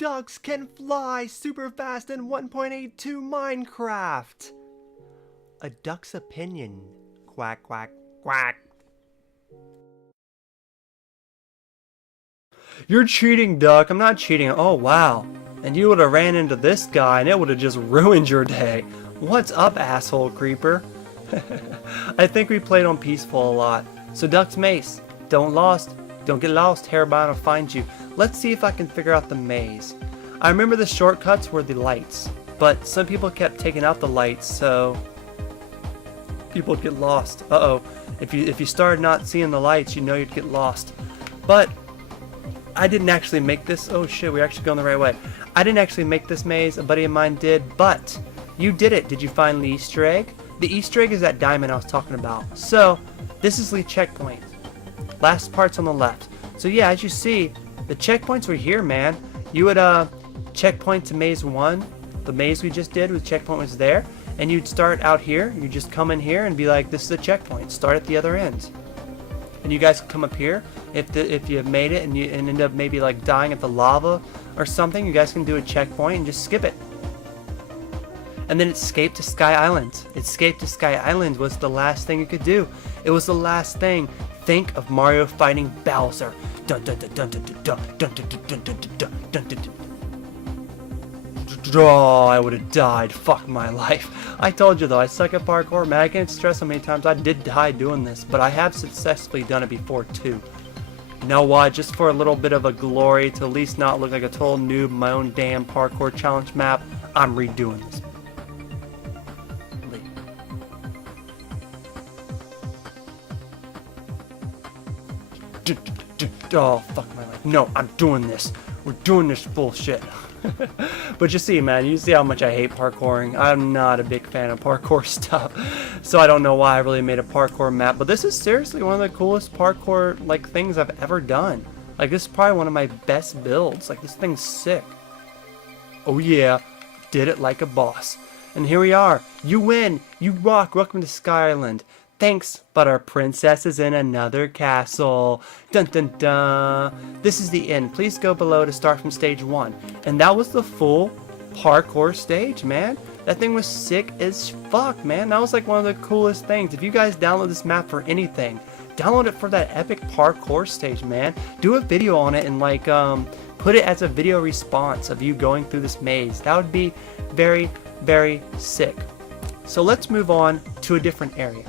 ducks can fly super fast in 1.82 Minecraft. A duck's opinion. Quack, quack, quack. You're cheating, Duck. I'm not cheating. Oh, wow. And you would have ran into this guy and it would have just ruined your day. What's up, asshole creeper? I think we played on peaceful a lot. So Duck's maze. Don't get lost. Hairbound will find you. Let's see if I can figure out the maze. I remember the shortcuts were the lights, but some people kept taking out the lights, so people would get lost. Uh-oh. If you started not seeing the lights, you know you'd get lost. But I didn't actually make this. Oh shit, we're actually going the right way. I didn't actually make this maze. A buddy of mine did, but you did it. Did you find the Easter egg? The Easter egg is that diamond I was talking about. So this is the checkpoint. Last part's on the left. So yeah, as you see, the checkpoints were here, man. You would checkpoint to maze 1. The maze we just did with checkpoint was there, and you'd start out here. You just come in here and be like, this is a checkpoint. Start at the other end. And you guys come up here. If you made it and you end up maybe like dying at the lava or something, you guys can do a checkpoint and just skip it. And then escape to Sky Island. Escape to Sky Island was the last thing you could do. It was the last thing. Think of Mario fighting Bowser. Dun dun dun dun dun dun dun dun dun dun dun dun dun. Oh, I would have died. Fuck my life. I told you though, I suck at parkour. Man, I can't stress how many times I did die doing this, but I have successfully done it before too. You know what? Just for a little bit of a glory, to at least not look like a total noob in my own damn parkour challenge map, I'm redoing this. Oh, fuck my life. No, I'm doing this. We're doing this bullshit. But you see, man, you see how much I hate parkouring. I'm not a big fan of parkour stuff. So I don't know why I really made a parkour map. But this is seriously one of the coolest parkour like things I've ever done. Like, this is probably one of my best builds. Like, this thing's sick. Oh yeah, did it like a boss. And here we are. You win. You rock. Welcome to Sky Island. Thanks, but our princess is in another castle. Dun dun dun. This is the end. Please go below to start from stage 1. And that was the full parkour stage, man. That thing was sick as fuck, man. That was like one of the coolest things. If you guys download this map for anything, download it for that epic parkour stage, man. Do a video on it and like put it as a video response of you going through this maze. That would be very, very sick. So let's move on to a different area.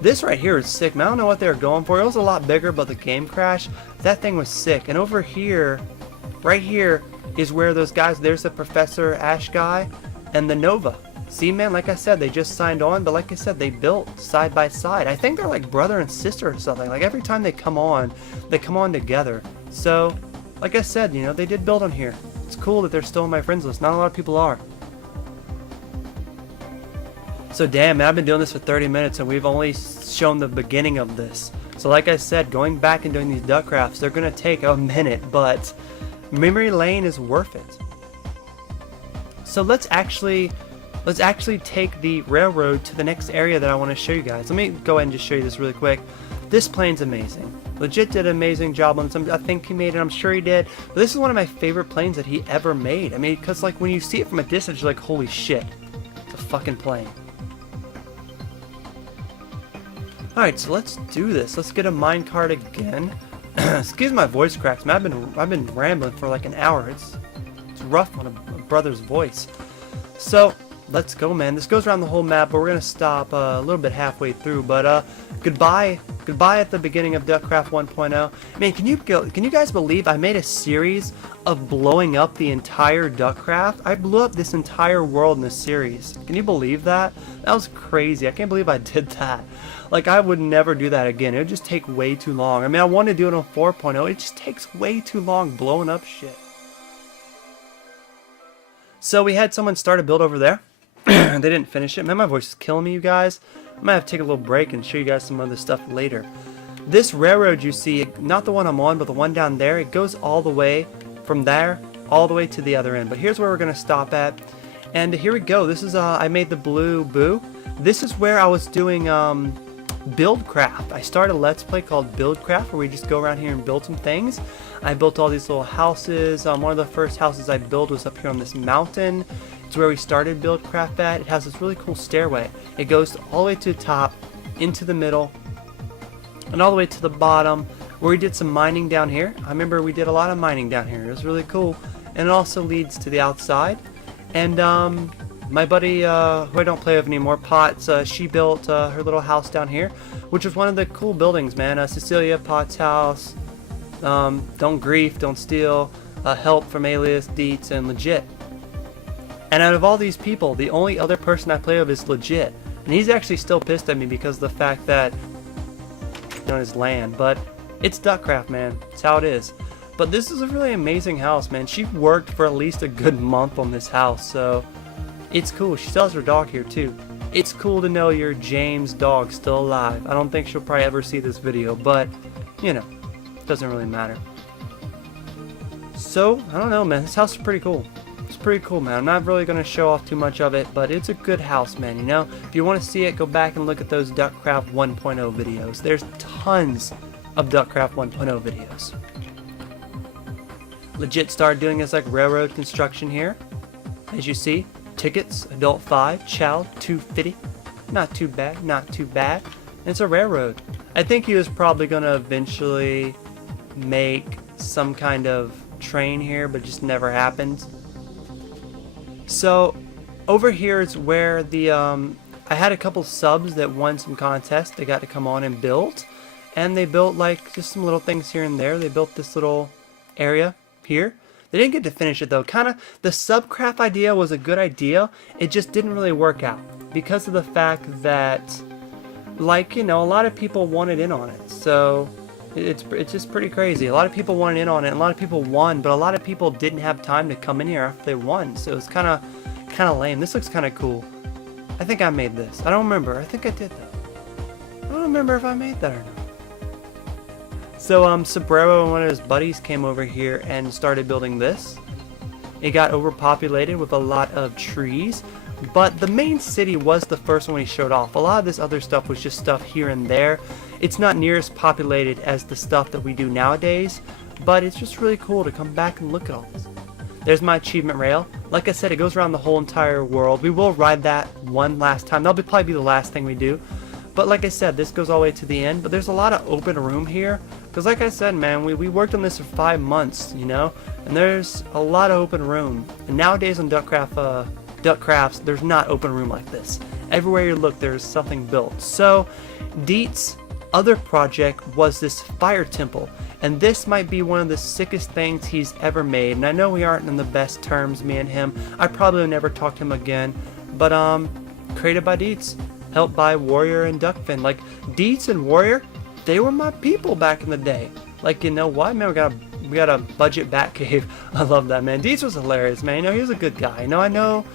This right here is sick, man. I don't know what they were going for. It was a lot bigger, but the game crashed. That thing was sick. And over here, right here, is where those guys, there's the Professor Ash guy and the Nova. See, man, like I said, they just signed on, but like I said, they built side by side. I think they're like brother and sister or something. Like every time they come on together. So, like I said, you know, they did build on here. It's cool that they're still on my friends list. Not a lot of people are. So damn, man, I've been doing this for 30 minutes and we've only shown the beginning of this. So like I said, going back and doing these Duckcrafts, they're going to take a minute, but memory lane is worth it. So let's actually take the railroad to the next area that I want to show you guys. Let me go ahead and just show you this really quick. This plane's amazing. Legit did an amazing job on this. I think he made it. I'm sure he did. But this is one of my favorite planes that he ever made. I mean, because like when you see it from a distance, you're like, holy shit, it's a fucking plane. Alright, so let's do this. Let's get a minecart again. Excuse my voice cracks, man. I've been rambling for like an hour. It's rough on a brother's voice. So let's go, man. This goes around the whole map, but we're gonna stop a little bit halfway through. But goodbye at the beginning of Duckcraft 1.0. Man, can you guys believe I made a series of blowing up the entire Duckcraft? I blew up this entire world in this series. Can you believe that? That was crazy. I can't believe I did that. Like, I would never do that again. It would just take way too long. I mean, I want to do it on 4.0. It just takes way too long blowing up shit. So we had someone start a build over there. They didn't finish it. Man, my voice is killing me, you guys. I might have to take a little break and show you guys some other stuff later. This railroad you see, not the one I'm on, but the one down there, it goes all the way from there, all the way to the other end. But here's where we're going to stop at. And here we go. This is, I made the blue boo. This is where I was doing, BuildCraft. I started a Let's Play called BuildCraft where we just go around here and build some things. I built all these little houses. One of the first houses I built was up here on this mountain. It's where we started BuildCraft at. It has this really cool stairway. It goes all the way to the top, into the middle, and all the way to the bottom, where we did some mining down here. I remember we did a lot of mining down here. It was really cool. And it also leads to the outside. And my buddy, who I don't play with anymore, Potts, she built her little house down here, which was one of the cool buildings, man. Cecilia, Potts' house, Don't Grief, Don't Steal, Help from Alias, Deets, and Legit. And out of all these people, the only other person I play with is Legit. And he's actually still pissed at me because of the fact that on his land, but it's Duckcraft, man. It's how it is. But this is a really amazing house, man. She worked for at least a good month on this house, so it's cool. She sells her dog here too. It's cool to know your James dog's still alive. I don't think she'll probably ever see this video, but you know, it doesn't really matter. So I don't know, man. This house is pretty cool. It's pretty cool, man. I'm not really going to show off too much of it, but it's a good house, man. You know, if you want to see it, go back and look at those Duckcraft 1.0 videos. There's tons of Duckcraft 1.0 videos. Legit started doing this like railroad construction here. As you see, tickets, adult 5, child 250. Not too bad, not too bad. And it's a railroad. I think he was probably going to eventually make some kind of train here, but it just never happened. So over here is where the I had a couple subs that won some contests. They got to come on and build, and they built like just some little things here and there. They built this little area here. They didn't get to finish it though. Kind of the subcraft idea was a good idea. It just didn't really work out because of the fact that, like, you know, a lot of people wanted in on it. So it's just pretty crazy. A lot of people wanted in on it, and a lot of people won, but a lot of people didn't have time to come in here after they won. So it's kind of lame. This looks kind of cool. I think I made this. I don't remember. I think I did that. I don't remember if I made that or not. So Sobrero and one of his buddies came over here and started building this. It got overpopulated with a lot of trees, but the main city was the first one he showed off. A lot of this other stuff was just stuff here and there. It's not near as populated as the stuff that we do nowadays, but it's just really cool to come back and look at all this. There's my achievement rail. Like I said, it goes around the whole entire world. We will ride that one last time. That'll probably be the last thing we do. But like I said, this goes all the way to the end, but there's a lot of open room here. Because like I said, man, we worked on this for 5 months, you know? And there's a lot of open room. And nowadays on Duckcrafts, there's not open room like this. Everywhere you look, there's something built. So, Deets' other project was this fire temple. And this might be one of the sickest things he's ever made. And I know we aren't in the best terms, me and him. I probably will never talk to him again. But, created by Deets. Helped by Warrior and Duckfin. Like, Deets and Warrior, they were my people back in the day. Like, you know what, man, we got a budget Batcave. I love that, man. Deets was hilarious, man. You know, he was a good guy. You know, I know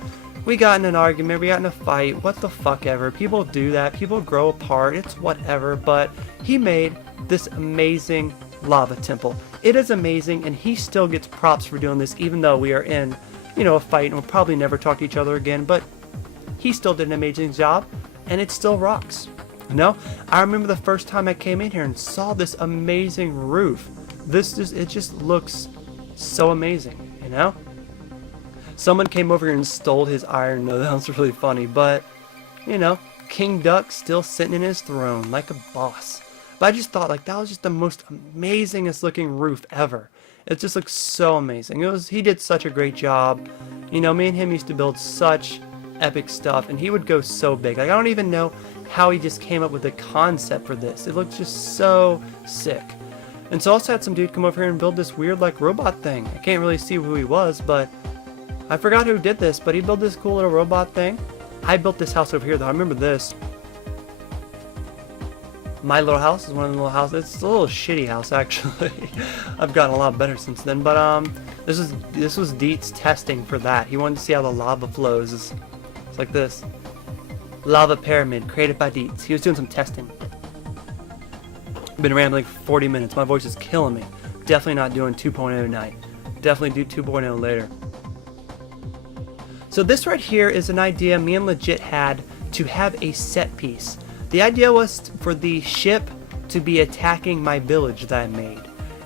we got in an argument, we got in a fight, what the fuck ever. People do that, people grow apart, it's whatever, but he made this amazing lava temple. It is amazing, and he still gets props for doing this, even though we are in, you know, a fight, and we'll probably never talk to each other again, but he still did an amazing job, and it still rocks. You know, I remember the first time I came in here and saw this amazing roof. It just looks so amazing, you know? Someone came over here and stole his iron. No, that was really funny, but, you know, King Duck still sitting in his throne like a boss. But I just thought, like, that was just the most amazingest looking roof ever. It just looks so amazing. He did such a great job. You know, me and him used to build such epic stuff, and he would go so big. Like, I don't even know how he just came up with the concept for this. It looks just so sick. And so I also had some dude come over here and build this weird like robot thing. I can't really see who he was, but I forgot who did this, but he built this cool little robot thing. I built this house over here though. I remember this. My little house is one of the little houses. It's a little shitty house actually. I've gotten a lot better since then, but this was Deets testing for that. He wanted to see how the lava flows. It's like this. Lava pyramid created by Deets. He was doing some testing. Been rambling for 40 minutes. My voice is killing me. Definitely not doing 2.0 tonight. Definitely do 2.0 later. So this right here is an idea me and Legit had to have a set piece. The idea was for the ship to be attacking my village that I made.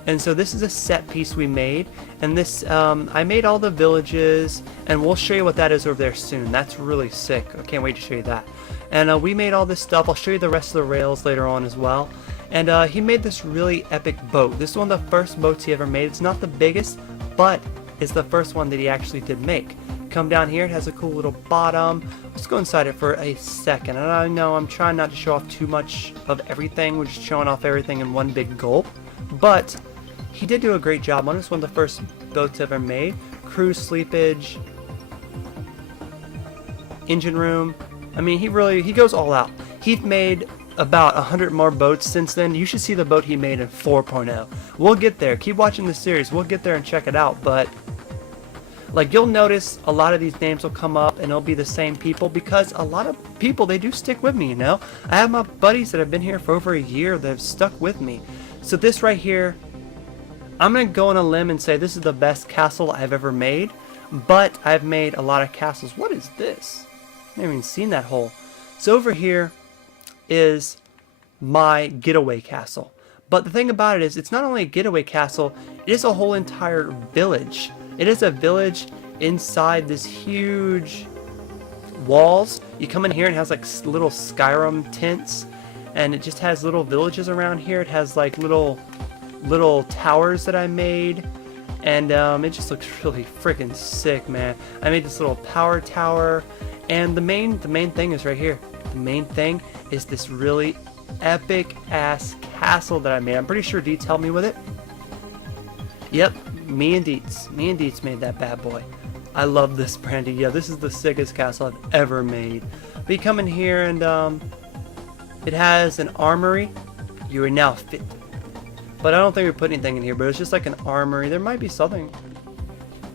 And so this is a set piece we made, and this I made all the villages, and we'll show you what that is over there soon. That's really sick. I can't wait to show you that. And we made all this stuff. I'll show you the rest of the rails later on as well. And he made this really epic boat. This is one of the first boats he ever made. It's not the biggest, but it's the first one that he actually did make. Come down here, it has a cool little bottom. Let's go inside it for a second. And I know I'm trying not to show off too much of everything. We're just showing off everything in one big gulp. But he did do a great job on it. It's one of the first boats ever made. Crew sleepage, engine room. I mean, he goes all out. He's made about 100 more boats since then. You should see the boat he made in 4.0. We'll get there. Keep watching the series. We'll get there and check it out. But like, you'll notice a lot of these names will come up and it'll be the same people, because a lot of people, they do stick with me, you know. I have my buddies that have been here for over a year that have stuck with me. So this right here, I'm going to go on a limb and say this is the best castle I've ever made, but I've made a lot of castles. What is this? I haven't even seen that hole. So over here is my getaway castle. But the thing about it is, it's not only a getaway castle, it is a whole entire village. It is a village inside this huge walls. You come in here and it has like little Skyrim tents, and it just has little villages around here. It has like little towers that I made, and it just looks really freaking sick, man. I made this little power tower, and the main thing is right here. The main thing is this really epic ass castle that I made. I'm pretty sure Deets helped me with it. Yep, me and Deets made that bad boy. I love this, Brandy. Yeah, this is the sickest castle I've ever made. But you come in here and it has an armory. You are now fit. But I don't think we put anything in here, but it's just like an armory. There might be something.